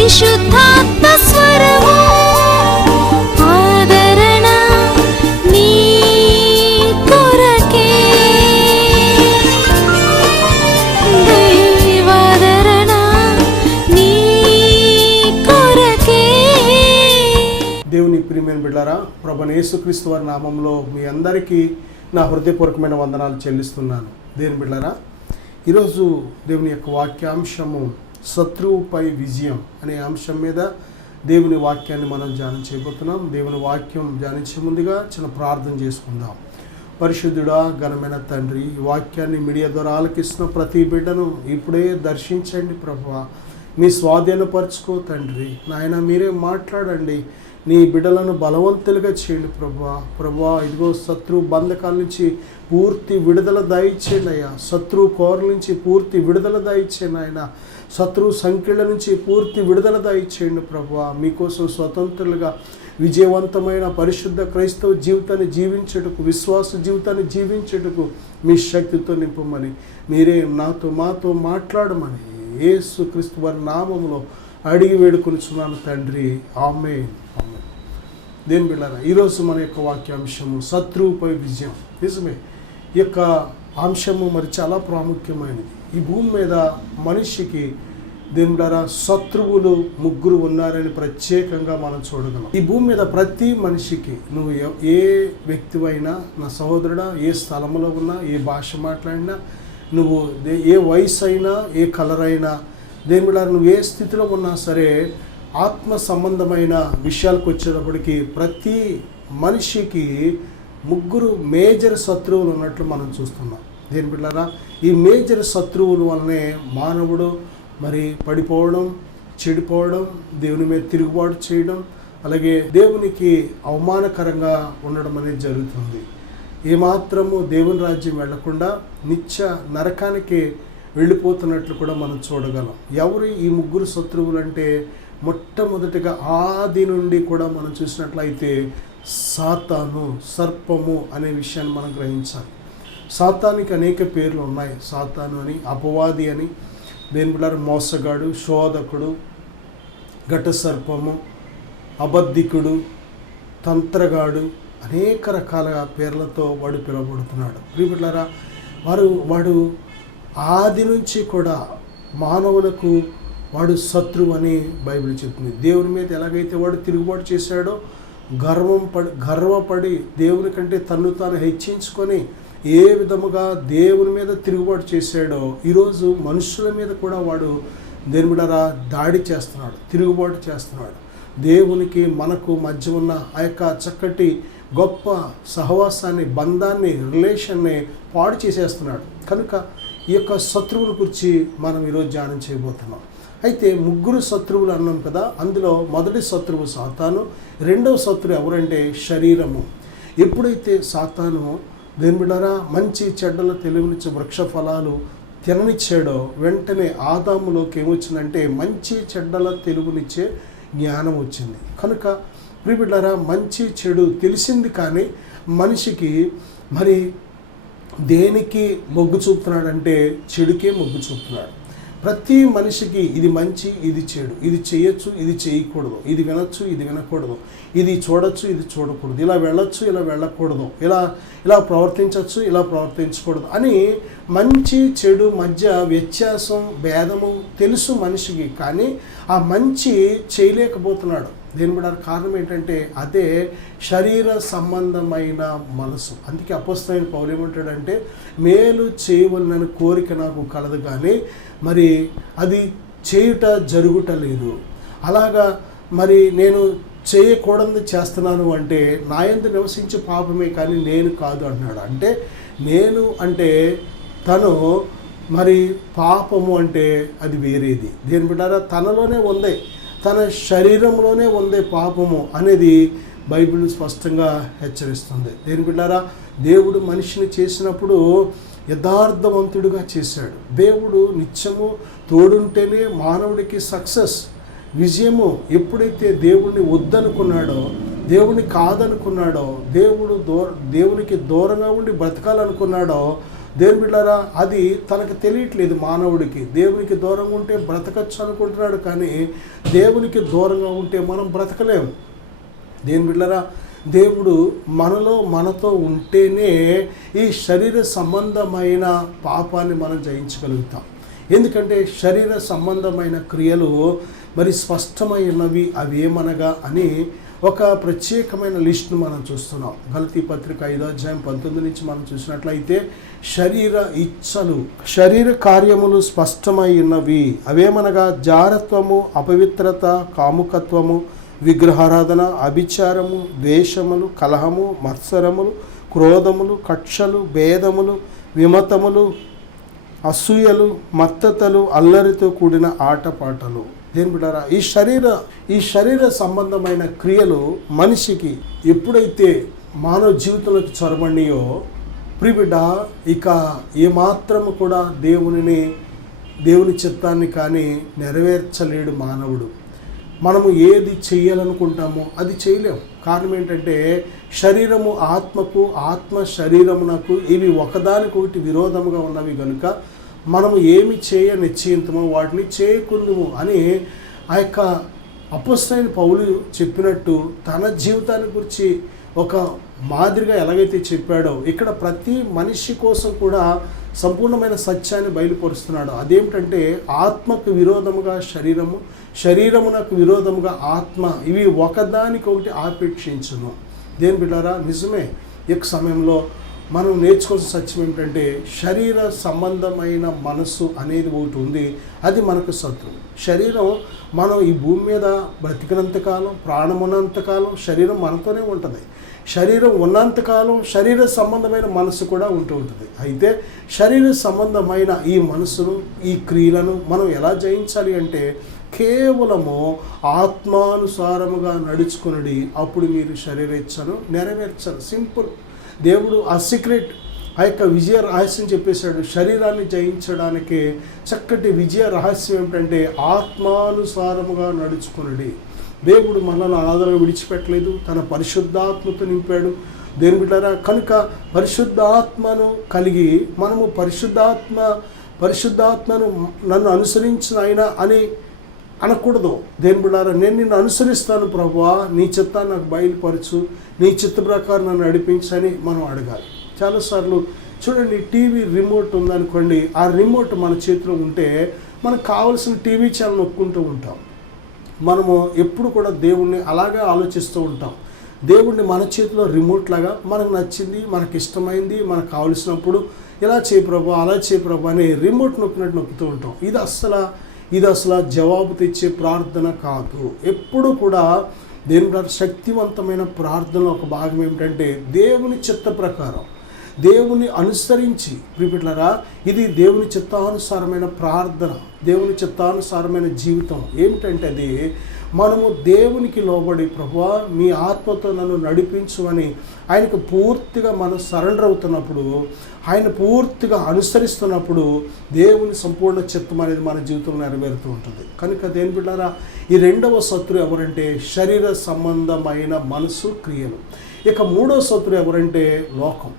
పరిశుద్ధాత్మ స్వరము ఆదరణ నీ కొరకే దైవాదరణ నీ కొరకే. దేవుని ప్రియమైన బిడ్డలారా, ప్రభువైన యేసుక్రీస్తు వారి నామంలో మీ అందరికీ నా హృదయపూర్వకమైన వందనాలు చెల్లిస్తున్నాను. దేవుని బిడ్డలారా, ఈరోజు దేవుని యొక్క వాక్యాంశము శత్రువుపై విజయం అనే అంశం మీద దేవుని వాక్యాన్ని మనం ధ్యానం చేయబోతున్నాం. దేవుని వాక్యం ధ్యానించే ముందుగా చిన్న ప్రార్థన చేసుకుందాం. పరిశుద్ధుడా, ఘనమైన తండ్రి, ఈ వాక్యాన్ని మీడియా ద్వారా ఆలకిస్తున్న ప్రతి బిడ్డను ఇప్పుడే దర్శించండి ప్రభువా. మీ స్వాధీనపరచుకో తండ్రి. నాయన మీరే మాట్లాడండి. నీ బిడ్డలను బలవంతులుగా చేయండి ప్రభువా. ఇదిగో శత్రువు బంధకాల నుంచి పూర్తి విడుదల దయచేయండి అయ్యా. శత్రువు కోరల నుంచి పూర్తి విడుదల దయచేయండి ఆయన. శత్రువు సంఖ్యల నుంచి పూర్తి విడుదల దయచేయండి ప్రభువా. మీకోసం స్వతంత్రులుగా విజయవంతమైన పరిశుద్ధ క్రైస్తవ జీవితాన్ని జీవించుటకు, విశ్వాస జీవితాన్ని జీవించుటకు మీ శక్తితో నింపమని మీరే మాతో మాట్లాడమని యేసుక్రీస్తు వారి నామములో అడిగి వేడుకొనుచున్నాను తండ్రి. ఆమేన్. దేని బిడ్డలారా, ఈరోజు మన యొక్క వాక్యాంశము శత్రువుపై విజయం. నిజమే, ఈ యొక్క అంశము మరి చాలా ప్రాముఖ్యమైనది. ఈ భూమి మీద మనిషికి దేని బిడ్డలారా శత్రువులు ముగ్గురు ఉన్నారని ప్రత్యేకంగా మనం చూడగలం. ఈ భూమి మీద ప్రతి మనిషికి, నువ్వు ఏ వ్యక్తివైనా, నా సహోదరుడా, ఏ స్థలంలో ఉన్నా, ఏ భాష మాట్లాడినా, నువ్వు ఏ వయసు అయినా, ఏ కలర్ అయినా, దేని బిడ్డలారా నువ్వు ఏ స్థితిలో ఉన్నా సరే, ఆత్మ సంబంధమైన విషయాలకు వచ్చేటప్పటికి ప్రతి మనిషికి ముగ్గురు మేజర్ శత్రువులు ఉన్నట్లు మనం చూస్తున్నాం. దేని బిడ్డలారా, ఈ మేజర్ శత్రువుల వల్లనే మానవుడు మరి పడిపోవడం, చెడిపోవడం, దేవుని మీద తిరుగుబాటు చేయడం, అలాగే దేవునికి అవమానకరంగా ఉండడం అనేది జరుగుతుంది. ఏమాత్రము దేవుని రాజ్యం వెళ్లకుండా నిత్య నరకానికి వెళ్ళిపోతున్నట్లు కూడా మనం చూడగలం. ఎవరు ఈ ముగ్గురు శత్రువులు అంటే, మొట్టమొదటిగా ఆది నుండి కూడా మనం చూసినట్లయితే సాతాను, సర్పము అనే విషయాన్ని మనం గ్రహించాలి. సాతానికి అనేక పేర్లు ఉన్నాయి. సాతాను అని, అపవాది అని, దేని బిడ్డలారా మోసగాడు, శోధకుడు, ఘట సర్పము, అబద్ధికుడు, తంత్రగాడు, అనేక రకాల పేర్లతో వాడు పిలువబడుతున్నాడు. బిడ్డలారా, వాడు ఆది నుంచి కూడా మానవులకు వాడు శత్రువు అని బైబిల్ చెప్తుంది. దేవుని మీద ఎలాగైతే వాడు తిరుగుబాటు చేశాడో, గర్వపడి దేవుని కంటే తన్ను తాను హెచ్చించుకొని ఏ విధముగా దేవుని మీద తిరుగుబాటు చేశాడో, ఈరోజు మనుషుల మీద కూడా వాడు దేని బిడ్డలారా దాడి చేస్తున్నాడు, తిరుగుబాటు చేస్తున్నాడు. దేవునికి మనకు మధ్య ఉన్న ఆ యొక్క చక్కటి గొప్ప సహవాసాన్ని, బంధాన్ని, రిలేషన్ని పాడు చేసేస్తున్నాడు. కనుక ఈ యొక్క శత్రువుల గురించి మనం ఈరోజు ధ్యానం చేయబోతున్నాం. అయితే ముగ్గురు శత్రువులు అన్నాం కదా. అందులో మొదటి శత్రువు సాతాను, రెండవ శత్రువు ఎవరంటే శరీరము. ఎప్పుడైతే సాతాను దేని బిడ్డలారా మంచి చెడ్డల తెలివినిచ్చే వృక్ష ఫలాలు తిననిచ్చాడో, వెంటనే ఆదాములోకి ఏమొచ్చిందంటే మంచి చెడ్డల తెలుగునిచ్చే జ్ఞానం వచ్చింది. కనుక ప్రియ బిడ్డలారా, మంచి చెడు తెలిసింది, కానీ మనిషికి మరి దేనికి మొగ్గు చూపుతున్నాడంటే చెడుకే మొగ్గు చూపుతున్నాడు. ప్రతి మనిషికి ఇది మంచి, ఇది చెడు, ఇది చేయొచ్చు, ఇది చేయకూడదు, ఇది వినొచ్చు, ఇది వినకూడదు, ఇది చూడొచ్చు, ఇది చూడకూడదు, ఇలా వెళ్ళొచ్చు, ఇలా వెళ్ళకూడదు, ఇలా ప్రవర్తించవచ్చు, ఇలా ప్రవర్తించకూడదు అని మంచి చెడు మధ్య వ్యత్యాసం, భేదము తెలుసు మనిషికి, కానీ ఆ మంచి చేయలేకపోతున్నాడు. దేని బిడ్డ కారణం ఏంటంటే అదే శరీర సంబంధమైన మనసు. అందుకే అపోస్తలుడైన పౌలు ఏమంటాడంటే, మేలు చేయవలనని కోరిక నాకు కలదు, కానీ మరి అది చేయుట జరుగుట లేదు. అలాగా మరి నేను చేయకూడదు చేస్తున్నాను అంటే నా యందు నివసించే పాపమే కానీ నేను కాదు అన్నాడు. అంటే నేను అంటే తను, మరి పాపము అంటే అది వేరేది. దేని బిడ్డారా తనలోనే ఉంది, తన శరీరంలోనే ఉంది పాపము అనేది బైబిల్ స్పష్టంగా హెచ్చరిస్తుంది. దేని బిడ్డారా, దేవుడు మనిషిని చేసినప్పుడు యథార్థవంతుడుగా చేశాడు. దేవుడు నిత్యము తోడుంటేనే మానవుడికి సక్సెస్, విజయము. ఎప్పుడైతే దేవుడిని వద్దనుకున్నాడో, దేవుడిని కాదనుకున్నాడో, దేవునికి దూరంగా ఉండి బ్రతకాలనుకున్నాడో, దేవుని బిడ్డలారా, అది తనకు తెలియట్లేదు. మానవుడికి దేవునికి దూరంగా ఉంటే బ్రతకచ్చు అనుకుంటున్నాడు, కానీ దేవునికి దూరంగా ఉంటే మనం బ్రతకలేము. దేవుని బిడ్డలారా, దేవుడు మనతో ఉంటేనే ఈ శరీర సంబంధమైన పాపాన్ని మనం జయించగలుగుతాం. ఎందుకంటే శరీర సంబంధమైన క్రియలు మరి స్పష్టమైనవి, అవి ఏమనగా అని ఒక ప్రత్యేకమైన లిస్ట్ను మనం చూస్తున్నాం. గలతీ పత్రిక 5వ అధ్యాయం 19 నుంచి మనం చూసినట్లయితే శరీర ఇచ్చలు, శరీర కార్యములు స్పష్టమై ఉన్నవి. అవేమనగా జారత్వము, అపవిత్రత, కాముకత్వము, విగ్రహారాధన, అభిచారము, ద్వేషములు, కలహము, మత్సరములు, క్రోధములు, కక్షలు, భేదములు, విమతములు, అసూయలు, మత్తతలు, అల్లరితో కూడిన ఆటపాటలు. దేని బిడ్డారా, ఈ శరీర సంబంధమైన క్రియలు మనిషికి ఎప్పుడైతే మానవ జీవితంలోకి చొరబడినాయో ప్రియబిడ్డ, ఇక ఏమాత్రము కూడా దేవుని చిత్తాన్ని కానీ నెరవేర్చలేడు మానవుడు. మనము ఏది చేయాలనుకుంటామో అది చేయలేము. కారణం ఏంటంటే శరీరము ఆత్మకు, ఆత్మ శరీరమునకు ఇవి ఒకదానికొకటి విరోధముగా ఉన్నవి కనుక మనము ఏమి నిశ్చయించమో వాటిని చేయకుందుము అని ఆ యొక్క అపొస్తలుడైన పౌలు చెప్పినట్టు తన జీవితాన్ని గురించి ఒక మాదిరిగా ఎలాగైతే చెప్పాడో ఇక్కడ ప్రతి మనిషి కోసం కూడా సంపూర్ణమైన సత్యాన్ని బయలుపరుస్తున్నాడు. అదేమిటంటే ఆత్మకు విరోధముగా శరీరము, శరీరమునకు విరోధముగా ఆత్మ, ఇవి ఒకదానికొకటి ఆపేక్షించును. దేని బిడ్డారా, నిజమే. ఈ సమయంలో మనం నేర్చుకోవాల్సిన సత్యం ఏమిటంటే శరీర సంబంధమైన మనసు అనేది ఒకటి ఉంది, అది మనకు శత్రువు. శరీరం మనం ఈ భూమి మీద బ్రతికినంతకాలం, ప్రాణం ఉన్నంతకాలం శరీరం మనతోనే ఉంటుంది. శరీరం ఉన్నంతకాలం శరీర సంబంధమైన మనసు కూడా ఉంటూ ఉంటుంది. అయితే శరీర సంబంధమైన ఈ మనసును, ఈ క్రియలను మనం ఎలా జయించాలి అంటే కేవలము ఆత్మానుసారముగా నడుచుకుని అప్పుడు మీరు శరీరేచ్ఛను నెరవేర్చాలి. సింపుల్. దేవుడు ఆ సీక్రెట్, ఆ యొక్క విజయ రహస్యం చెప్పేశాడు. శరీరాన్ని జయించడానికి చక్కటి విజయ రహస్యం ఏమిటంటే ఆత్మానుసారముగా నడుచుకునడి. దేవుడు మనల్ని అనాథలుగా విడిచిపెట్టలేదు, తన పరిశుద్ధాత్మతో నింపాడు. దేని బిడ్డారా, కనుక పరిశుద్ధాత్మను కలిగి మనము పరిశుద్ధాత్మను నన్ను అనుసరించిన ఆయన అని అనకూడదు. దేని బిడ్డారా, నేను నిన్ను అనుసరిస్తాను ప్రభువా, నీ చిత్తాన్ని నాకు బయలుపరచు, నీ చిత్త ప్రకారం నన్ను నడిపించని మనం అడగాలి. చాలాసార్లు చూడండి, టీవీ రిమోట్ ఉందనుకోండి, ఆ రిమోట్ మన చేతిలో ఉంటే మనకు కావాల్సిన టీవీ ఛానల్ నొక్కుంటూ ఉంటాం. మనము ఎప్పుడు కూడా దేవుణ్ణి అలాగే ఆలోచిస్తూ ఉంటాం. దేవుణ్ణి మన చేతిలో రిమోట్ లాగా మనకు నచ్చింది, మనకి ఇష్టమైంది, మనకు కావలసినప్పుడు ఇలా చేయి ప్రభు, అలా చేయి ప్రభు అని రిమోట్ నొక్కినట్టు నొక్కుతూ ఉంటాం. ఇది అసలు జవాబు తెచ్చే ప్రార్థన కాదు. ఎప్పుడు కూడా దేవుని శక్తివంతమైన ప్రార్థనలో ఒక భాగం ఏమిటంటే దేవుని చిత్త ప్రకారం, దేవుని అనుసరించి ప్రియబిడ్డలారా, ఇది దేవుని చిత్తానుసారమైన ప్రార్థన, దేవుని చిత్తానుసారమైన జీవితం. ఏమిటంటే అది మనము దేవునికి లోబడి ప్రభువా మీ ఆత్మతో నన్ను నడిపించు అని ఆయనకు పూర్తిగా మనం సరెండర్ అవుతున్నప్పుడు, ఆయన పూర్తిగా అనుసరిస్తున్నప్పుడు దేవుని సంపూర్ణ చిత్తం అనేది మన జీవితంలో నెరవేరుతూ ఉంటుంది. కనుక దేని బిడ్డారా, ఈ రెండవ శత్రువు ఎవరంటే శరీర సంబంధమైన మనసు, క్రియలు. ఇక మూడవ శత్రువు ఎవరంటే లోకం.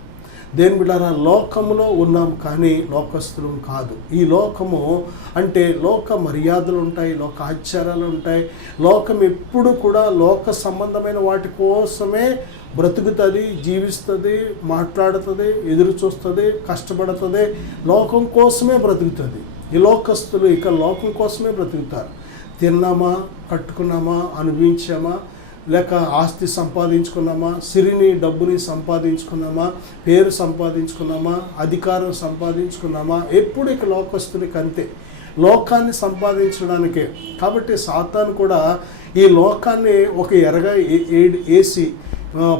దేని బిడ్డారా, లోకములో ఉన్నాం కానీ లోకస్తులం కాదు. ఈ లోకము అంటే లోక మర్యాదలు ఉంటాయి, లోక ఆచారాలు ఉంటాయి. లోకం ఎప్పుడు కూడా లోక సంబంధమైన వాటి కోసమే బ్రతుకుతుంది, జీవిస్తుంది, మాట్లాడుతుంది, ఎదురు చూస్తుంది, కష్టపడుతుంది, లోకం కోసమే బ్రతుకుతుంది. ఈ లోకస్తులు ఇక లోకం కోసమే బ్రతుకుతారు. తిన్నామా, కట్టుకున్నామా, అనుభవించామా, లేక ఆస్తి సంపాదించుకున్నామా, సిరిని డబ్బుని సంపాదించుకున్నామా, పేరు సంపాదించుకున్నామా, అధికారం సంపాదించుకున్నామా, ఎప్పుడు ఇక లోకస్తులకి అంతే, లోకాన్ని సంపాదించడానికే. కాబట్టి సాతాను కూడా ఈ లోకాన్ని ఒక ఎరగా వేసి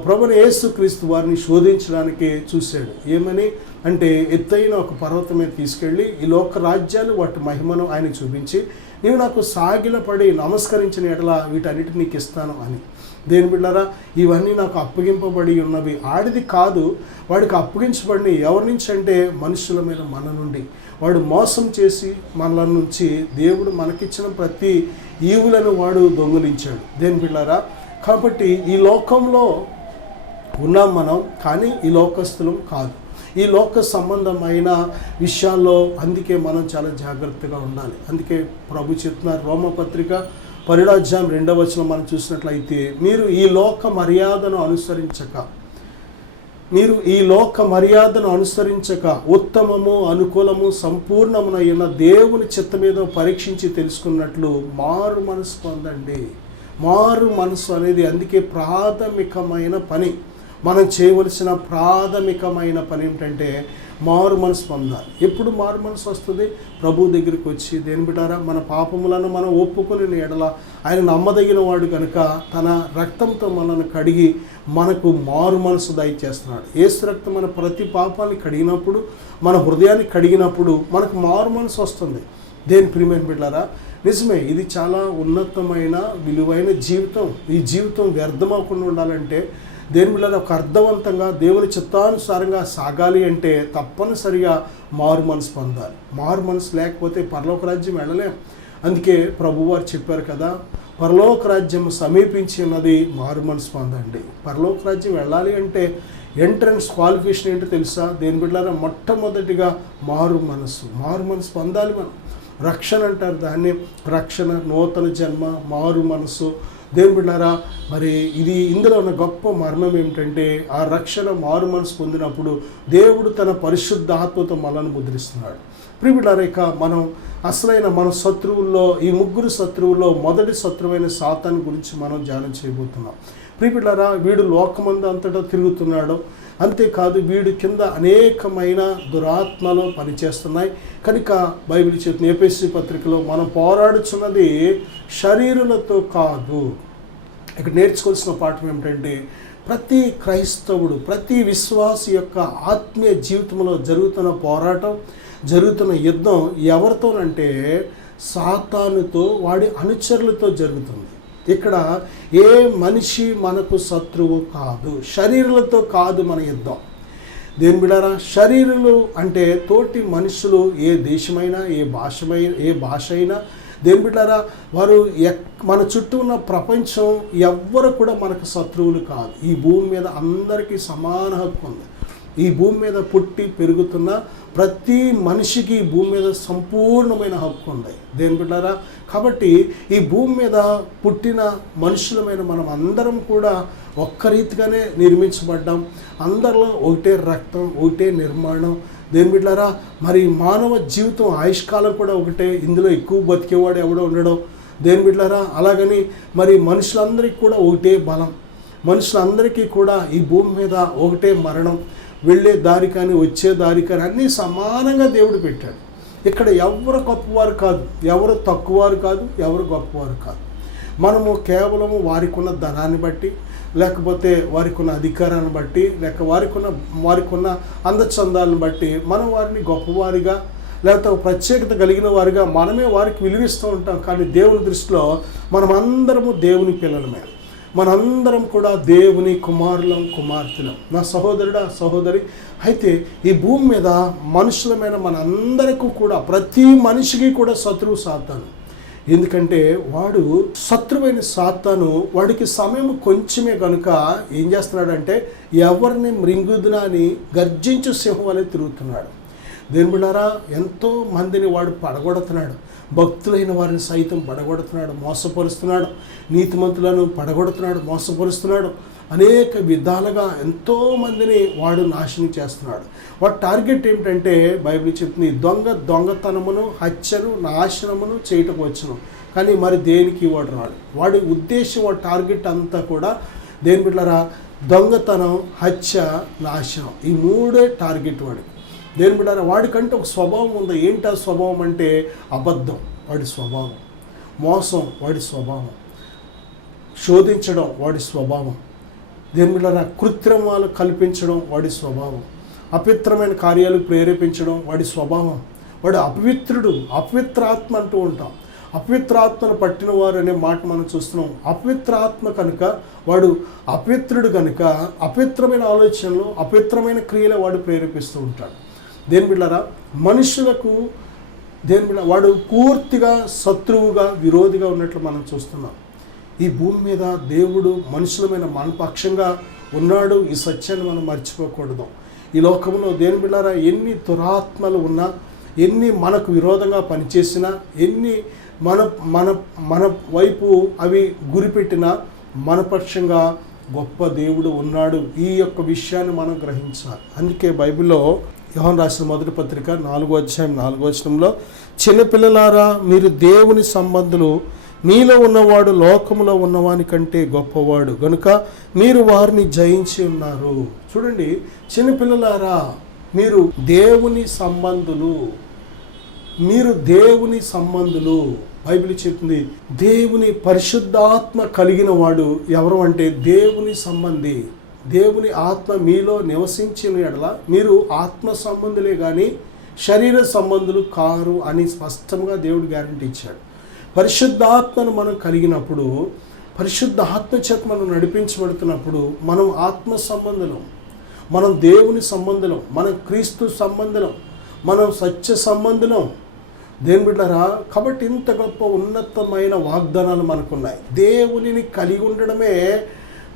ప్రభువైన యేసుక్రీస్తు వారిని శోధించడానికి చూశాడు. ఏమని అంటే ఎత్తైన ఒక పర్వతం మీద తీసుకెళ్ళి ఈ లోక రాజ్యాలు వాటి మహిమను ఆయన చూపించి, నీవు నాకు సాగిలపడి నమస్కరించిన ఎడల వీటన్నిటిని నీకు ఇస్తాను అని. దేని బిడ్డారా, ఇవన్నీ నాకు అప్పగింపబడి ఉన్నవి. ఆడిది కాదు, వాడికి అప్పగించబడిన ఎవరి నుంచి అంటే మనుషుల మీద, మన నుండి. వాడు మోసం చేసి మనల నుంచి దేవుడు మనకిచ్చిన ప్రతి ఈవులను వాడు దొంగిలించాడు. దేని బిడ్డారా, కాబట్టి ఈ లోకంలో ఉన్నాం మనం, కానీ ఈ లోకస్తులం కాదు. ఈ లోక సంబంధమైన విషయాల్లో అందుకే మనం చాలా జాగ్రత్తగా ఉండాలి. అందుకే ప్రభు చెప్తున్నారు, రోమపత్రిక 12వ అధ్యాయం 2వ వచనం మనం చూసినట్లయితే, మీరు ఈ లోక మర్యాదను అనుసరించక ఉత్తమము, అనుకూలము, సంపూర్ణమునైన దేవుని చిత్తమేదో పరీక్షించి తెలుసుకున్నట్లు మారు మనసు పొందండి. మారు మనసు అనేది అందుకే ప్రాథమికమైన పని. మనం చేయవలసిన ప్రాథమికమైన పని ఏమిటంటే మారు మనసు పొందాలి. ఎప్పుడు మారు మనసు వస్తుంది? ప్రభు దగ్గరికి వచ్చి, దేని బిడ్డారా, మన పాపములను మనం ఒప్పుకొని ఎడల ఆయన నమ్మదగిన వాడు కనుక తన రక్తంతో మనల్ని కడిగి మనకు మారు మనసు దయచేస్తున్నాడు. యేసు రక్తం మన ప్రతి పాపాన్ని కడిగినప్పుడు, మన హృదయాన్ని కడిగినప్పుడు మనకు మారు మనసు వస్తుంది. దేని ప్రియమైన బిడ్డారా, నిజమే, ఇది చాలా ఉన్నతమైన విలువైన జీవితం. ఈ జీవితం వ్యర్థమవకుండా ఉండాలంటే, దేని బిడ్డలారా, ఒక అర్థవంతంగా దేవుని చిత్తానుసారంగా సాగాలి అంటే తప్పనిసరిగా మారు మనసు పొందాలి. మారు మనసు లేకపోతే పరలోక రాజ్యం వెళ్ళలేం. అందుకే ప్రభువారు చెప్పారు కదా, పరలోక రాజ్యం సమీపించి ఉన్నది, మారు మనసు పొందండి. పరలోక రాజ్యం వెళ్ళాలి అంటే ఎంట్రన్స్ క్వాలిఫికేషన్ ఏంటో తెలుసా? దేని బిడ్డలారా, మొట్టమొదటిగా మారు మనసు పొందాలి. మనం రక్షణ అంటారు దాన్ని, రక్షణ, నూతన జన్మ, మారు మనసు. దేవుని బిడ్డారా, మరి ఇందులో ఉన్న గొప్ప మర్మం ఏమిటంటే, ఆ రక్షణ, మారు మనసు పొందినప్పుడు దేవుడు తన పరిశుద్ధ ఆత్మతో మనల్ని ముద్రిస్తున్నాడు. ప్రియబిడ్డారా, ఇక మనం అసలైన మన శత్రువుల్లో, ఈ ముగ్గురు శత్రువుల్లో మొదటి శత్రువైన సాతాను గురించి మనం ధ్యానం చేయబోతున్నాం. ప్రియబిడ్డారా, వీడు లోకమందు అంతటా తిరుగుతున్నాడు. అంతేకాదు, వీడి కింద అనేకమైన దురాత్మలు పనిచేస్తున్నాయి. కనుక బైబిల్ చెప్తున్న ఎఫెసీ పత్రికలో మనం పోరాడుచున్నది శరీరులతో కాదు. ఇక్కడ నేర్చుకోవాల్సిన పాఠం ఏమిటంటే, ప్రతి క్రైస్తవుడు, ప్రతి విశ్వాసి యొక్క ఆత్మీయ జీవితంలో జరుగుతున్న పోరాటం, జరుగుతున్న యుద్ధం ఎవరితోనంటే సాతానుతో, వాడి అనుచరులతో జరుగుతుంది. ఇక్కడ ఏ మనిషి మనకు శత్రువు కాదు, శరీరులతో కాదు మన యుద్ధం. దేని బిడ్డారా, శరీరులు అంటే తోటి మనుషులు, ఏ దేశమైనా, ఏ భాష అయినా, దేని బిడ్డారా, వారు మన చుట్టూ ఉన్న ప్రపంచం ఎవ్వరు కూడా మనకు శత్రువులు కాదు. ఈ భూమి మీద అందరికీ సమాన హక్కు ఉంది. ఈ భూమి మీద పుట్టి పెరుగుతున్న ప్రతి మనిషికి ఈ భూమి మీద సంపూర్ణమైన హక్కు ఉంది. దేని బిడ్డారా, కాబట్టి ఈ భూమి మీద పుట్టిన మనుషులమైన మనం అందరం కూడా ఒక్క రీతిగానే నిర్మించబడ్డాం. అందరిలో ఒకటే రక్తం, ఒకటే నిర్మాణం. దేని బిడ్డారా, మరి మానవ జీవితం ఆయుష్కాలం కూడా ఒకటే. ఇందులో ఎక్కువ బతికేవాడు ఎవడో ఉండడం. దేని బిడ్డారా, అలాగని మరి మనుషులందరికీ కూడా ఒకటే బలం. మనుషులందరికీ కూడా ఈ భూమి మీద ఒకటే మరణం. వెళ్ళే దారి కానీ, వచ్చే దారి కానీ అన్నీ సమానంగా దేవుడు పెట్టాడు. ఇక్కడ ఎవరు గొప్పవారు కాదు, ఎవరు తక్కువవారు కాదు, ఎవరు గొప్పవారు కాదు. మనము కేవలము వారికి ఉన్న ధనాన్ని బట్టి, లేకపోతే వారికి ఉన్న అధికారాన్ని బట్టి, లేక వారికి ఉన్న అందచందాలను బట్టి మనం వారిని గొప్పవారిగా, లేకపోతే ప్రత్యేకత కలిగిన వారిగా మనమే వారికి విలువిస్తూ ఉంటాం. కానీ దేవుని దృష్టిలో మనమందరము దేవుని పిల్లలమే. మనందరం కూడా దేవుని కుమారులం, కుమార్తెలం. నా సహోదరుడా, సహోదరి, అయితే ఈ భూమి మీద మనుషులమైన మనందరికీ కూడా, ప్రతి మనిషికి కూడా శత్రువు సాతాను. ఎందుకంటే వాడు శత్రువైన సాతాను, వాడికి సమయం కొంచెమే కనుక ఏం చేస్తున్నాడంటే, ఎవరిని మృంగుదునా అని గర్జించు సింహం వలె తిరుగుతున్నాడు. దేని బిడ్డారా, ఎంతో మందిని వాడు పడగొడుతున్నాడు. భక్తులైన వారిని సైతం పడగొడుతున్నాడు, మోసపరుస్తున్నాడు. నీతిమంతులను పడగొడుతున్నాడు, మోసపరుస్తున్నాడు. అనేక విధాలుగా ఎంతోమందిని వాడు నాశనం చేస్తున్నాడు. వాడి టార్గెట్ ఏమిటంటే, బైబిల్ చెప్తుంది, దొంగతనమును, హత్యను, నాశనమును చేయటకు వచ్చును. కానీ మరి దేనికి వాడు రాడు. వాడి ఉద్దేశం, వాడి టార్గెట్ అంతా కూడా దేని బిడ్డలారా, దొంగతనం, హత్య, నాశనం, ఈ మూడే టార్గెట్ వాడికి. దేని బిడ్డారా, వాడికంటే ఒక స్వభావం ఉంది. ఏంటి ఆ స్వభావం అంటే, అబద్ధం వాడి స్వభావం, మోసం వాడి స్వభావం, శోధించడం వాడి స్వభావం. దేని బిడ్డారా, కృత్రిమాలు కల్పించడం వాడి స్వభావం, అపవిత్రమైన కార్యాలు ప్రేరేపించడం వాడి స్వభావం. వాడు అపవిత్రుడు, అపవిత్రాత్మ అంటూ ఉంటాం. అపవిత్రాత్మను పట్టిన వారు అనే మాట మనం చూస్తున్నాం. అపవిత్రాత్మ కనుక వాడు అపవిత్రుడు కనుక అపవిత్రమైన ఆలోచనలు, అపవిత్రమైన క్రియలు వాడు ప్రేరేపిస్తూ ఉంటాడు. దేని బిడ్డారా, మనుషులకు వాడు పూర్తిగా శత్రువుగా, విరోధిగా ఉన్నట్లు మనం చూస్తున్నాం. ఈ భూమి మీద దేవుడు మనుషులమైన మన పక్షంగా ఉన్నాడు. ఈ సత్యాన్ని మనం మర్చిపోకూడదు. ఈ లోకంలో దేని బిడ్డారా ఎన్ని దురాత్మలు ఉన్నా, ఎన్ని మనకు విరోధంగా పనిచేసినా, ఎన్ని మన మన మన వైపు అవి గురిపెట్టినా మన పక్షంగా గొప్ప దేవుడు ఉన్నాడు. ఈ యొక్క విషయాన్ని మనం గ్రహించాలి. అందుకే బైబిల్లో యోహాను రాసిన మొదటి పత్రిక 4వ అధ్యాయం 4వ వచనంలో, చిన్నపిల్లలారా మీరు దేవుని సంబంధులు, మీలో ఉన్నవాడు లోకములో ఉన్నవాని కంటే గొప్పవాడు గనుక మీరు వారిని జయించి ఉన్నారు. చూడండి, చిన్నపిల్లలారా మీరు దేవుని సంబంధులు, మీరు దేవుని సంబంధులు. బైబిల్ చెప్తుంది దేవుని పరిశుద్ధాత్మ కలిగిన వాడు ఎవరు అంటే దేవుని సంబంధి. దేవుని ఆత్మ మీలో నివసించిన ఎడల మీరు ఆత్మ సంబంధులే కానీ శరీర సంబంధులు కారు అని స్పష్టంగా దేవుడు గ్యారంటీ ఇచ్చాడు. పరిశుద్ధాత్మను మనం కలిగినప్పుడు, పరిశుద్ధ ఆత్మ చేత మనం నడిపించబడుతున్నప్పుడు మనం ఆత్మ సంబంధులం, మనం దేవుని సంబంధులం, మనం క్రీస్తు సంబంధులం, మనం సత్య సంబంధులం. దేని బిడ్డారా, కాబట్టి ఇంత గొప్ప ఉన్నతమైన వాగ్దానాలు మనకున్నాయి. దేవునిని కలిగి ఉండడమే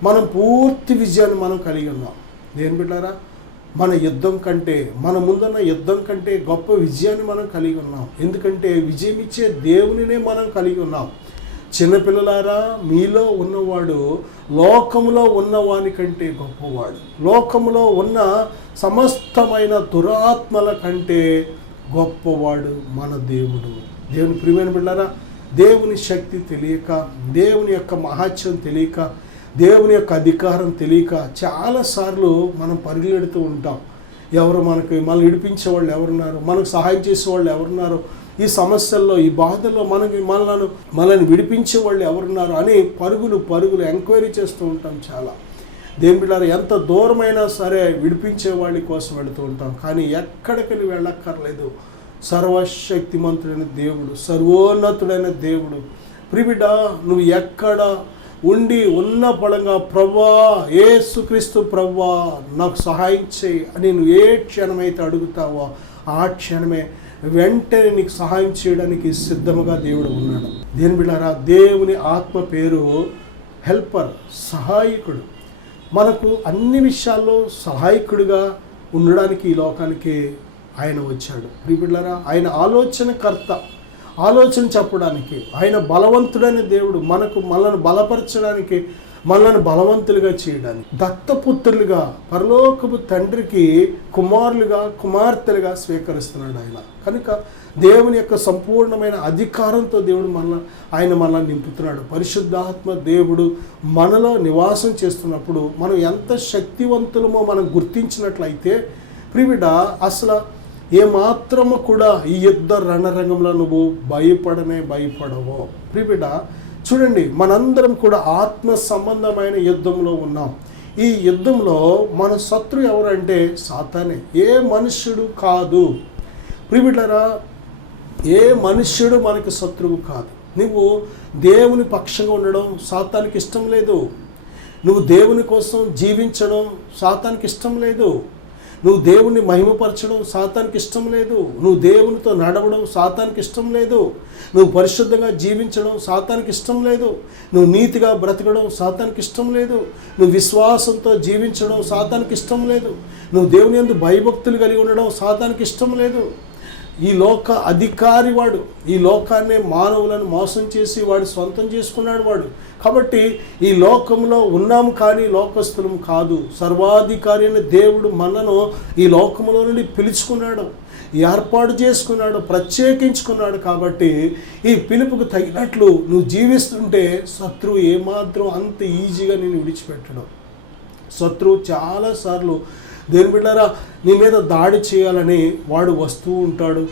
మనం పూర్తి విజయాన్ని మనం కలిగి ఉన్నాం. దేని బిడ్డారా, మన యుద్ధం కంటే, మన ముందున్న యుద్ధం కంటే గొప్ప విజయాన్ని మనం కలిగి ఉన్నాం. ఎందుకంటే విజయం ఇచ్చే దేవునినే మనం కలిగి ఉన్నాం. చిన్నపిల్లలారా మీలో ఉన్నవాడు లోకములో ఉన్నవాని కంటే గొప్పవాడు. లోకములో ఉన్న సమస్తమైన దురాత్మల కంటే గొప్పవాడు మన దేవుడు. దేవుని ప్రియమైన బిడ్డలారా, దేవుని శక్తి తెలియక, దేవుని యొక్క మహాత్యం తెలియక, దేవుని యొక్క అధికారం తెలియక చాలాసార్లు మనం పరిగెడుతూ ఉంటాం. ఎవరు మనల్ని విడిపించే వాళ్ళు ఎవరున్నారు, మనకు సహాయం చేసే వాళ్ళు ఎవరున్నారు, ఈ సమస్యల్లో ఈ బాధల్లో మనల్ని విడిపించే వాళ్ళు ఎవరున్నారు అని పరుగులు ఎంక్వైరీ చేస్తూ ఉంటాం. చాలా దేవుని బిడ్డలారా, ఎంత దూరమైనా సరే విడిపించే వాళ్ళ కోసం వెళుతూ ఉంటాం. కానీ ఎక్కడికి వెళ్ళక్కర్లేదు. సర్వశక్తిమంతుడైన దేవుడు, సర్వోన్నతుడైన దేవుడు. ప్రియబిడ్డ, నువ్వు ఎక్కడ ఉండి ఉన్న పడంగా ప్రభువా, యేసుక్రీస్తు ప్రభువా నాకు సహాయం చేయి అని నువ్వు ఏ క్షణమైతే అడుగుతావో ఆ క్షణమే వెంటనే నీకు సహాయం చేయడానికి సిద్ధముగా దేవుడు ఉన్నాడు. దేని బిడ్డారా, దేవుని ఆత్మ పేరు హెల్పర్, సహాయకుడు. మనకు అన్ని విషయాల్లో సహాయకుడిగా ఉండడానికి ఈ లోకానికి ఆయన వచ్చాడు. ప్రియబిడ్డలారా, ఆయన ఆలోచనకర్త, ఆలోచన చెప్పడానికి ఆయన బలవంతుడైన దేవుడు. మనల్ని బలపరచడానికి, మనల్ని బలవంతులుగా చేయడానికి, దత్తపుత్రులుగా పరలోకపు తండ్రికి కుమారులుగా కుమార్తెలుగా స్వీకరిస్తున్నాడు ఆయన. కనుక దేవుని యొక్క సంపూర్ణమైన అధికారంతో దేవుడు మనల్ని నింపుతున్నాడు. పరిశుద్ధాత్మ దేవుడు మనలో నివాసం చేస్తున్నప్పుడు మనం ఎంత శక్తివంతులమో మనం గుర్తించినట్లయితే ప్రియబిడ్డ, అసలు ఏమాత్రము కూడా ఈ యుద్ధ రణరంగంలో నువ్వు భయపడవో. ప్రియబిడ్డ, చూడండి, మనందరం కూడా ఆత్మ సంబంధమైన యుద్ధంలో ఉన్నాం. ఈ యుద్ధంలో మన శత్రువు ఎవరంటే సాతానే, ఏ మనుష్యుడు కాదు. ప్రియబిడ్డలారా, ఏ మనుష్యుడు మనకి శత్రువు కాదు. నువ్వు దేవుని పక్షంగా ఉండడం సాతానికి ఇష్టం లేదు. నువ్వు దేవుని కోసం జీవించడం సాతానికి ఇష్టం లేదు. నువ్వు దేవుని మహిమపరచడం సాతానికి ఇష్టం లేదు. నువ్వు దేవునితో నడవడం సాతానికి ఇష్టం లేదు. నువ్వు పరిశుద్ధంగా జీవించడం సాతానికి ఇష్టం లేదు. నువ్వు నీతిగా బ్రతకడం సాతానికి ఇష్టం లేదు. నువ్వు విశ్వాసంతో జీవించడం సాతానికి ఇష్టం లేదు. నువ్వు దేవుని యందు భయభక్తులు కలిగి ఉండడం సాతానికి ఇష్టం లేదు. ఈ లోక అధికారి వాడు, ఈ లోకాన్ని మానవులను మోసం చేసి వాడు సొంతం చేసుకున్నాడు వాడు. కాబట్టి ఈ లోకంలో ఉన్నాము కానీ లోకస్తులం కాదు. సర్వాధికారి అయిన దేవుడు మనను ఈ లోకంలో నుండి పిలుచుకున్నాడు, ఏర్పాటు చేసుకున్నాడు, ప్రత్యేకించుకున్నాడు. కాబట్టి ఈ పిలుపుకు తగినట్లు నువ్వు జీవిస్తుంటే శత్రువు ఏమాత్రం అంత ఈజీగా నేను విడిచిపెట్టడం. శత్రువు చాలాసార్లు దేని బిడ్డారా నీ మీద దాడి చేయాలని వాడు వస్తూ ఉంటాడు,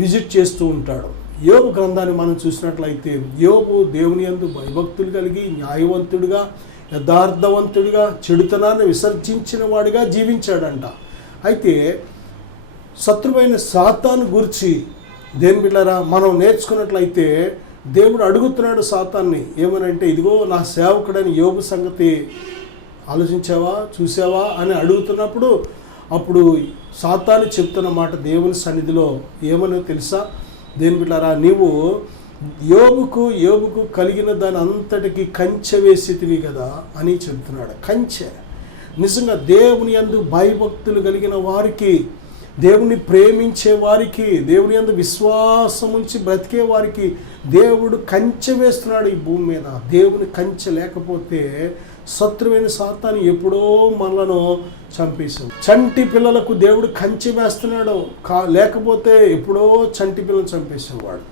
విజిట్ చేస్తూ ఉంటాడు. యోబు గ్రంథాన్ని మనం చూసినట్లయితే యోబు దేవుని యందు భయభక్తులు కలిగి న్యాయవంతుడిగా, యథార్థవంతుడిగా, చెడుతనాన్ని విసర్జించిన వాడిగా జీవించాడంట. అయితే శత్రువైన సాతాను గురించి దేని బిడ్డారా మనం నేర్చుకున్నట్లయితే దేవుడు అడుగుతున్నాడు సాతాన్ని ఏమనంటే, ఇదిగో నా సేవకుడని యోబు సంగతి ఆలోచించావా, చూసావా అని అడుగుతున్నప్పుడు అప్పుడు సాతాను చెప్తున్న మాట దేవుని సన్నిధిలో ఏమనో తెలుసా? దేని బిడ్డారా, నీవు యోబుకు కలిగిన దాని అంతటికి కంచె వేసితివి కదా అని చెప్తున్నాడు. కంచె నిజంగా దేవుని యందు భయభక్తులు కలిగిన వారికి, దేవుని ప్రేమించే వారికి, దేవుని యందు విశ్వాసం ఉంచి బ్రతికే వారికి దేవుడు కంచె వేస్తున్నాడు ఈ భూమి మీద. దేవుని కంచె లేకపోతే శత్రువైన సాతాను ఎప్పుడో మనలను చంపేశాడు. చంటి పిల్లలకు దేవుడు కంచె వేస్తున్నాడు, లేకపోతే ఎప్పుడో చంటి పిల్లలు చంపేసేవాడు.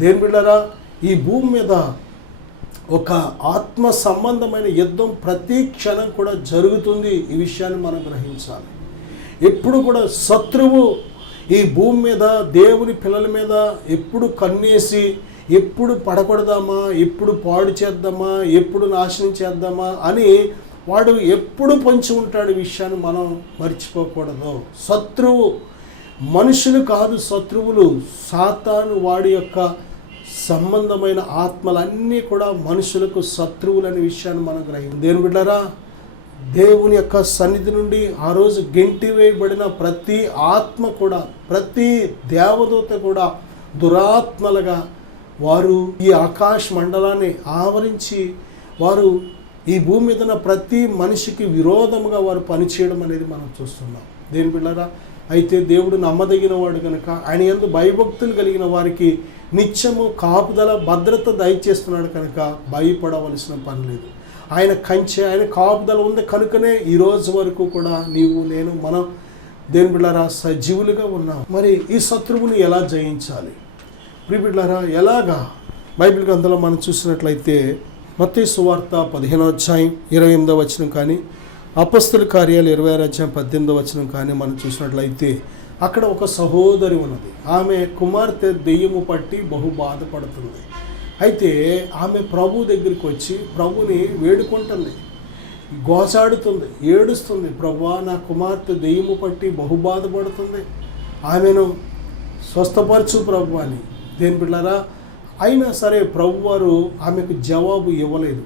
దేవుని బిడ్డలారా, ఈ భూమి మీద ఒక ఆత్మ సంబంధమైన యుద్ధం ప్రతి క్షణం కూడా జరుగుతుంది. ఈ విషయాన్ని మనం గ్రహించాలి. ఎప్పుడు కూడా శత్రువు ఈ భూమి మీద దేవుని పిల్లల మీద ఎప్పుడు కన్నేసి ఎప్పుడు పడకూడదామా, ఎప్పుడు పాడు చేద్దామా, ఎప్పుడు నాశనం చేద్దామా అని వాడు ఎప్పుడు పంచి ఉంటాడు. విషయాన్ని మనం మర్చిపోకూడదు. శత్రువు మనుషులు కాదు, శత్రువులు సాతాను వాడి యొక్క సంబంధమైన ఆత్మలన్నీ కూడా మనుషులకు శత్రువులనే విషయాన్ని మనం గ్రహించాం. దేవుని బిడ్డలారా, దేవుని యొక్క సన్నిధి నుండి ఆ రోజు గెంటివేయబడిన ప్రతి ఆత్మ కూడా, ప్రతి దేవదూత కూడా దురాత్మలుగా వారు ఈ ఆకాశ మండలాన్ని ఆవరించి వారు ఈ భూమి మీద ఉన్న ప్రతి మనిషికి విరోధముగా వారు పనిచేయడం అనేది మనం చూస్తున్నాం. దేవుని బిడ్డలారా, అయితే దేవుడు నమ్మదగిన వాడు కనుక ఆయన యందు భయభక్తులు కలిగిన వారికి నిత్యము కాపుదల భద్రత దయచేస్తున్నాడు కనుక భయపడవలసిన పని లేదు. ఆయన కంచె, ఆయన కాపుదల ఉంది కనుకనే ఈ రోజు వరకు కూడా నీవు నేను మనం దేవుని బిడ్డలారా సజీవులుగా ఉన్నాం. మరి ఈ శత్రువుని ఎలా జయించాలి? ప్రియ బిడ్డలారా, ఎలాగా? బైబిల్ గ్రంథంలో మనం చూసినట్లయితే మత్తయి సువార్త 15వ అధ్యాయం 28వ వచనం కానీ, అపొస్తలుల కార్యాలు 26వ అధ్యాయం 18వ వచనం కానీ మనం చూసినట్లయితే అక్కడ ఒక సహోదరి ఉన్నది. ఆమె కుమార్తె దెయ్యము పట్టి బహు బాధపడుతుంది. అయితే ఆమె ప్రభు దగ్గరికి వచ్చి ప్రభుని వేడుకుంటుంది, గోచాడుతుంది, ఏడుస్తుంది. ప్రభువా, నా కుమార్తె దెయ్యము పట్టి బహు బాధపడుతుంది, ఆమెను స్వస్థపరచు ప్రభు అని. దేని బిడ్డలారా, అయినా సరే ప్రభువారు ఆమెకు జవాబు ఇవ్వలేదు.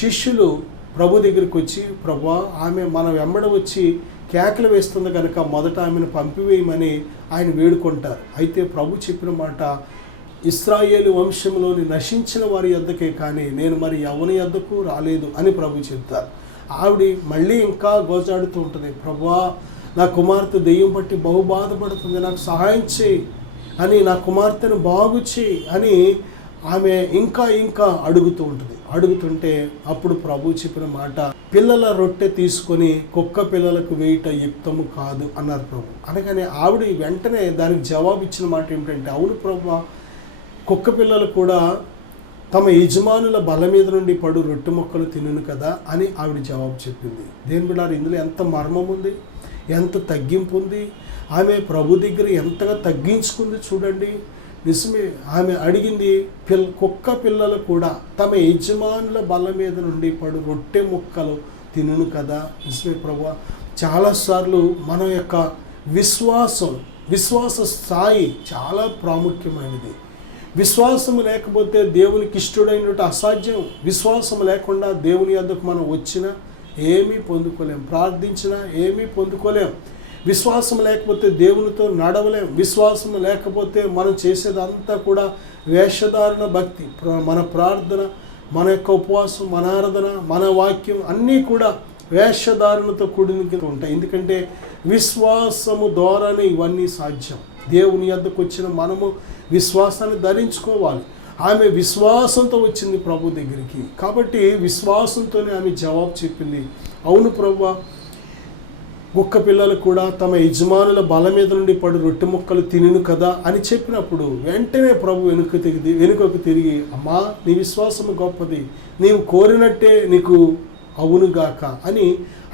శిష్యులు ప్రభు దగ్గరికి వచ్చి, ప్రభువా, ఆమె మన వెంబడ వచ్చి కేకలు వేస్తుంది కనుక మొదట ఆమెను పంపివేయమని ఆయన వేడుకుంటారు. అయితే ప్రభు చెప్పిన మాట, ఇశ్రాయేలు వంశంలోని నశించిన వారి యొద్దకే కానీ నేను మరి ఎవరి యొద్దకు రాలేదు అని ప్రభు చెప్తారు. ఆవిడ మళ్ళీ ఇంకా గోచాడుతూ ఉంటుంది, ప్రభువా, నా కుమార్తె దెయ్యం పట్టి బహు బాధపడుతుంది, నాకు సహాయం చేయి అని, నా కుమార్తెను బాగు చేయి అని ఆమె ఇంకా ఇంకా అడుగుతూ ఉంటుంది. అడుగుతుంటే అప్పుడు ప్రభు చెప్పిన మాట, పిల్లల రొట్టె తీసుకొని కుక్క పిల్లలకు వేయట యుక్తము కాదు అన్నారు ప్రభు. అనగానే ఆవిడ వెంటనే దానికి జవాబు ఇచ్చిన మాట ఏమిటంటే, అవును ప్రభు, కుక్క పిల్లలు కూడా తమ యజమానుల బల మీద నుండి పడు రొట్టె మొక్కలు తినును కదా అని ఆవిడ జవాబు చెప్పింది. దేని బిడ్డలారా, ఇందులో ఎంత మర్మం ఉంది, ఎంత తగ్గింపు ఉంది. ఆమె ప్రభు దగ్గర ఎంతగా తగ్గించుకుంది చూడండి. నిజమే, ఆమె అడిగింది కుక్క పిల్లలు కూడా తమ యజమానుల బల మీద నుండి పడు రొట్టె ముక్కలు తినును కదా. నిజమే ప్రభువా, చాలాసార్లు మన యొక్క విశ్వాస స్థాయి చాలా ప్రాముఖ్యమైనది. విశ్వాసము లేకపోతే దేవునికి ఇష్టడైనట్టు అసాధ్యం. విశ్వాసం లేకుండా దేవుని యొద్దకు మనం వచ్చినా ఏమీ పొందుకోలేం, ప్రార్థించినా ఏమీ పొందుకోలేం. విశ్వాసం లేకపోతే దేవునితో నడవలేం. విశ్వాసం లేకపోతే మనం చేసేదంతా కూడా వేషధారణ భక్తి. మన ప్రార్థన, మన యొక్క ఉపవాసం, మన ఆరాధన, మన వాక్యం అన్నీ కూడా వేషధారణతో కూడిన ఉంటాయి. ఎందుకంటే విశ్వాసము ద్వారానే ఇవన్నీ సాధ్యం. దేవుని యొద్దకు వచ్చిన మనము విశ్వాసాన్ని ధరించుకోవాలి. ఆమె విశ్వాసంతో వచ్చింది ప్రభు దగ్గరికి, కాబట్టి విశ్వాసంతోనే ఆమె జవాబు చెప్పింది, అవును ప్రభువా, కుక్క పిల్లలు కూడా తమ యజమానుల బల మీద నుండి పడు రొట్టె ముక్కలు తినును కదా అని చెప్పినప్పుడు వెంటనే ప్రభు వెనుకకు తిరిగి, అమ్మా, నీ విశ్వాసము గొప్పది, నీవు కోరినట్టే నీకు అవునుగాక అని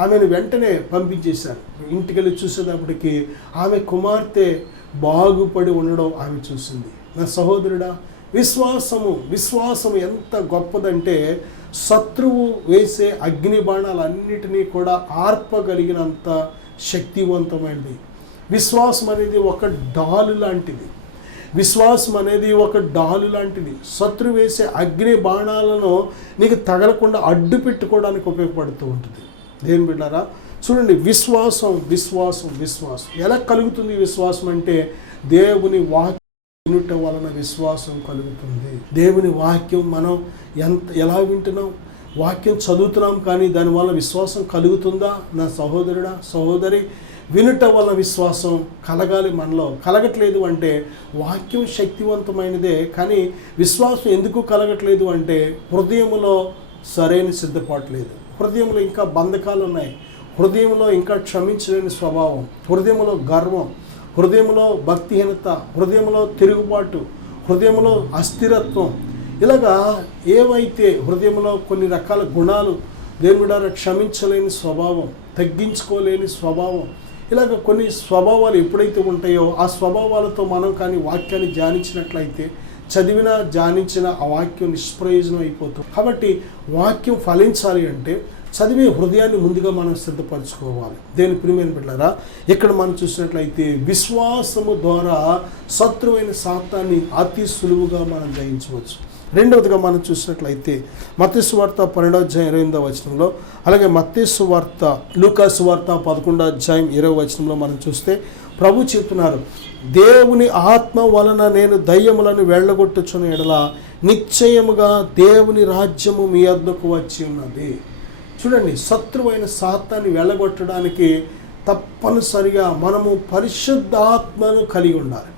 ఆమెను వెంటనే పంపించేశారు. ఇంటికి వెళ్ళి చూసేటప్పటికి ఆమె కుమార్తె బాగుపడి ఉండడం ఆమె చూసింది. నా సహోదరుడా, విశ్వాసము ఎంత గొప్పదంటే శత్రువు వేసే అగ్ని బాణాలన్నిటినీ కూడా ఆర్పగలిగినంత శక్తివంతమైనది. విశ్వాసం అనేది ఒక డాలు లాంటిది. శత్రువు వేసే అగ్ని బాణాలను నీకు తగలకుండా అడ్డు పెట్టుకోవడానికి ఉపయోగపడుతూ ఉంటుంది. దేని బిడ్డారా, చూడండి, విశ్వాసం ఎలా కలుగుతుంది? విశ్వాసం అంటే దేవుని వాక్యం వినుట వలన విశ్వాసం కలుగుతుంది. దేవుని వాక్యం మనం ఎలా వింటున్నాం? వాక్యం చదువుతున్నాం కానీ దానివల్ల విశ్వాసం కలుగుతుందా? నా సహోదరుడా, సహోదరి, వినుట వల్ల విశ్వాసం కలగాలి. మనలో కలగట్లేదు అంటే వాక్యం శక్తివంతమైనదే, కానీ విశ్వాసం ఎందుకు కలగట్లేదు అంటే హృదయంలో సరైన సిద్ధపాటు లేదు. హృదయంలో ఇంకా బంధకాలు ఉన్నాయి. హృదయంలో ఇంకా క్షమించలేని స్వభావం, హృదయంలో గర్వం, హృదయంలో భక్తిహీనత, హృదయంలో తిరుగుబాటు, హృదయంలో అస్థిరత్వం, ఇలాగా ఏవైతే హృదయంలో కొన్ని రకాల గుణాలు, దేవుడారా క్షమించలేని స్వభావం, తగ్గించుకోలేని స్వభావం, ఇలాగ కొన్ని స్వభావాలు ఎప్పుడైతే ఉంటాయో ఆ స్వభావాలతో మనం కానీ వాక్యాన్ని ధ్యానించినట్లయితే, చదివినా ధ్యానించిన ఆ వాక్యం నిష్ప్రయోజనం అయిపోతుంది. కాబట్టి వాక్యం ఫలించాలి అంటే చదివే హృదయాన్ని ముందుగా మనం సిద్ధపరచుకోవాలి. దేని ప్రియమైన బిడ్డలారా, ఇక్కడ మనం చూసినట్లయితే విశ్వాసము ద్వారా శత్రువైన సాతాన్ని అతి సులువుగా మనం జయించవచ్చు. రెండవదిగా మనం చూసినట్లయితే మత్తయి సువార్త 12:28 అలాగే మత్తయి సువార్త, లూకా సువార్త 11:20 మనం చూస్తే ప్రభు చెప్తున్నారు, దేవుని ఆత్మ వలన నేను దయ్యములను వెళ్ళగొట్టుచున్న ఎడల నిశ్చయముగా దేవుని రాజ్యము మీ వద్దకు వచ్చి ఉన్నది. చూడండి, శత్రువైన సాతాన్ని వెళ్ళగొట్టడానికి తప్పనిసరిగా మనము పరిశుద్ధాత్మను కలిగి ఉండాలి.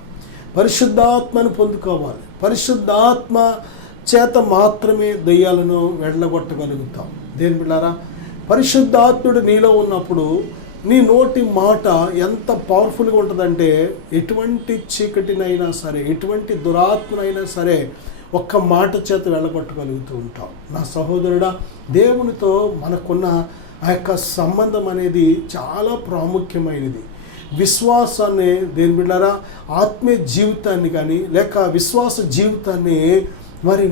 పరిశుద్ధాత్మను పొందుకోవాలి. పరిశుద్ధాత్మ చేత మాత్రమే దయ్యాలను వెళ్ళగొట్టగలుగుతాం. దేని బిడ్డారా, పరిశుద్ధాత్ముడు నీలో ఉన్నప్పుడు నీ నోటి మాట ఎంత పవర్ఫుల్గా ఉంటుందంటే ఎటువంటి చీకటినైనా సరే, ఎటువంటి దురాత్మనైనా సరే ఒక్క మాట చేత వెళ్ళగొట్టగలుగుతూ ఉంటాం. నా సహోదరుడా, దేవునితో మనకున్న ఆ యొక్క సంబంధం అనేది చాలా ప్రాముఖ్యమైనది. విశ్వాసాన్ని, దేని బిడ్డారా, ఆత్మీయ జీవితాన్ని కానీ లేక విశ్వాస జీవితాన్ని మరి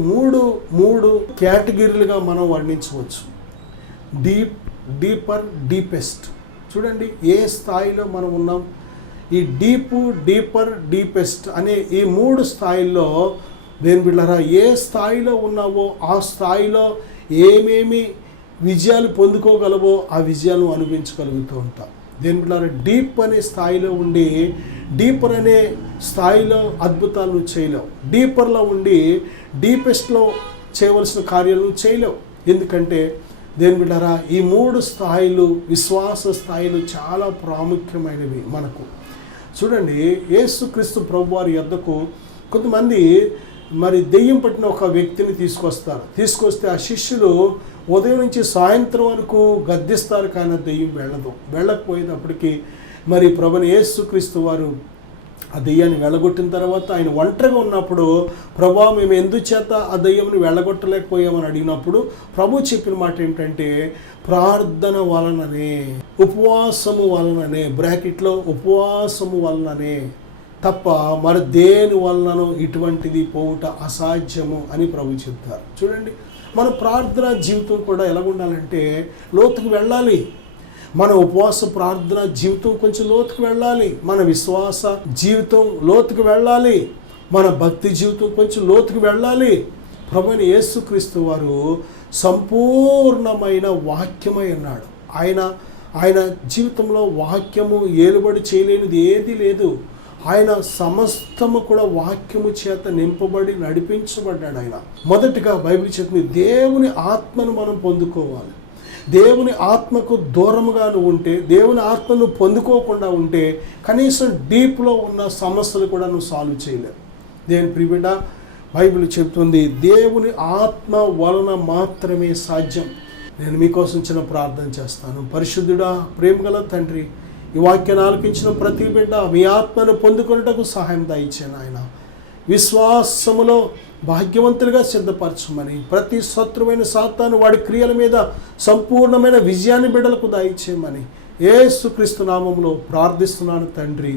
మూడు కేటగిరీలుగా మనం వర్ణించవచ్చు. Deeper, deepest. చూడండి, ఏ స్థాయిలో మనం ఉన్నాం. ఈ డీపర్, డీపెస్ట్ అనే ఈ 3 స్థాయిల్లో దేని బిడ్డలారా, ఏ స్థాయిలో ఉన్నావో ఆ స్థాయిలో ఏమేమి విజయాలు పొందుకోగలవో ఆ విజయాలను అనుభవించగలుగుతూ ఉంటాం. దేని బిడ్డలారా, డీప్ అనే స్థాయిలో ఉండి డీపర్ అనే స్థాయిలో అద్భుతాలను చేయలేవు. డీపర్లో ఉండి డీపెస్ట్లో చేయవలసిన కార్యాలను చేయలేవు. ఎందుకంటే దేని బిడ్డారా, ఈ 3 స్థాయిలు, విశ్వాస స్థాయిలు చాలా ప్రాముఖ్యమైనవి మనకు. చూడండి, యేసుక్రీస్తు ప్రభువారి యొద్దకు కొంతమంది మరి దెయ్యం పట్టిన ఒక వ్యక్తిని తీసుకొస్తే ఆ శిష్యులు ఉదయం నుంచి సాయంత్రం వరకు గద్దిస్తారు, కానీ దెయ్యం వెళ్ళకపోయేటప్పటికి మరి ప్రభుని యేసుక్రీస్తు వారు ఆ దెయ్యాన్ని వెళ్ళగొట్టిన తర్వాత ఆయన ఒంటరిగా ఉన్నప్పుడు, ప్రభా మేము ఎందుచేత ఆ దెయ్యంని వెళ్ళగొట్టలేకపోయామని అడిగినప్పుడు ప్రభు చెప్పిన మాట ఏమిటంటే, ప్రార్థన వలననే, ఉపవాసము వలననే, బ్రాకెట్లో ఉపవాసము వలననే తప్ప మరి దేని వలనను ఇటువంటిది పోవుట అసాధ్యము అని ప్రభు చెప్తారు. చూడండి, మన ప్రార్థనా జీవితం కూడా ఎలా ఉండాలంటే లోతుకు వెళ్ళాలి. మన ఉపవాస ప్రార్థన జీవితం కొంచెం లోతుకు వెళ్ళాలి. మన విశ్వాస జీవితం లోతుకు వెళ్ళాలి. మన భక్తి జీవితం కొంచెం లోతుకు వెళ్ళాలి. ప్రభువైన యేసుక్రీస్తు వారు సంపూర్ణమైన వాక్యమై ఉన్నాడు. ఆయన జీవితంలో వాక్యము ఏలుబడి చేయలేనిది ఏది లేదు. ఆయన సమస్తము కూడా వాక్యము చేత నింపబడి నడిపించబడ్డాడు. ఆయన మొదటిగా బైబిల్ చెప్తుంది, దేవుని ఆత్మను మనం పొందుకోవాలి. దేవుని ఆత్మకు దూరముగా నువ్వు ఉంటే, దేవుని ఆత్మను పొందుకోకుండా ఉంటే కనీసం డీప్లో ఉన్న సమస్యలు కూడా నువ్వు సాల్వ్ చేయలేవు. దేవుని ప్రియబిడ్డ, బైబిల్ చెప్తుంది దేవుని ఆత్మ వలన మాత్రమే సాధ్యం. నేను మీకోసం చిన్న ప్రార్థన చేస్తాను. పరిశుద్ధుడా, ప్రేమగల తండ్రి, ఈ వాక్యాన్ని ఆలకించిన ప్రతి బిడ్డ మీ ఆత్మను పొందుకొనుటకు సహాయం దయచేయండి. ఆయన విశ్వాసములో భాగ్యవంతులుగా సిద్ధపరచమని, ప్రతి శత్రువైన సాతాను వాడి క్రియల మీద సంపూర్ణమైన విజయాన్ని బిడ్డలకు దయచేయమని యేసుక్రీస్తు నామములో ప్రార్థిస్తున్నాను తండ్రి.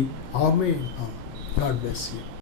ఆమేన్. God bless you.